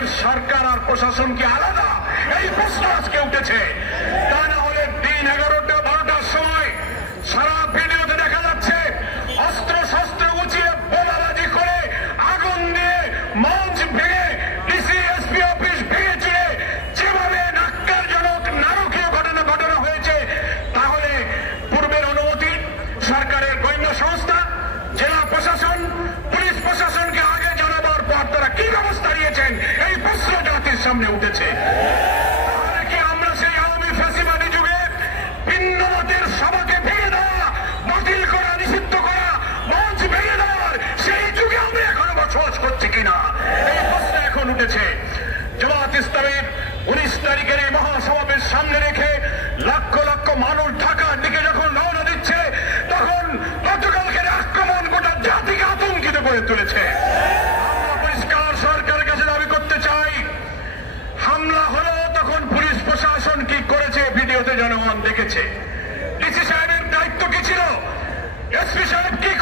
আমাদের সরকার আর প্রশাসন কি আলাদা? এই প্রশ্ন আজকে উঠেছে। তা না হলে দিন 11টা 12টার সময় সারা ভিডিওতে দেখা যাচ্ছে অস্ত্র শস্ত্র উঁচিয়ে বোমাবাজি করে আগুন দিয়ে মঞ্চ ভেঙে ডিসি এসপি অফিস ভেঙে চুড়ে যেভাবে নাক্কারজনক নারকীয় ঘটনা ঘটানো হয়েছে, তাহলে পূর্বের অনুমতি সরকারের গোয়েন্দা সংস্থা, জেলা প্রশাসন, পুলিশ প্রশাসনকে আগে জানাবার পর তারা কি ব্যবস্থা নিয়েছেন, এই প্রশ্ন জাতির সামনে উঠেছে। তাহলে কি আমরা সেই আওয়ামী ফ্যাসিবাদী যুগে ভিন্ন মতের সভাকে ভেঙে দেওয়া, বাতিল করা, নিষিদ্ধ করা, মঞ্চ ভেঙে দেওয়ার সেই যুগে আমরা এখনো বসবাস করছি কিনা, এই প্রশ্ন এখন উঠেছে। জামাত ইসলামের 19 তারিখের এই মহাসমাবেশ সামনে রেখে লক্ষ লক্ষ মানুষ ঢাকার দিকে যখন রওনা দিচ্ছে, তখন গতকালকের আক্রমণ গোটা জাতিকে আতঙ্কিত করে তুলেছে। আমরা পরিষ্কার সরকারের কাছে দাবি করতে চাই, হামলা হলো তখন পুলিশ প্রশাসন কি করেছে ভিডিওতে জনগণ দেখেছে। ডিসি সাহেবের দায়িত্ব কি ছিল? এসপি সাহেব কি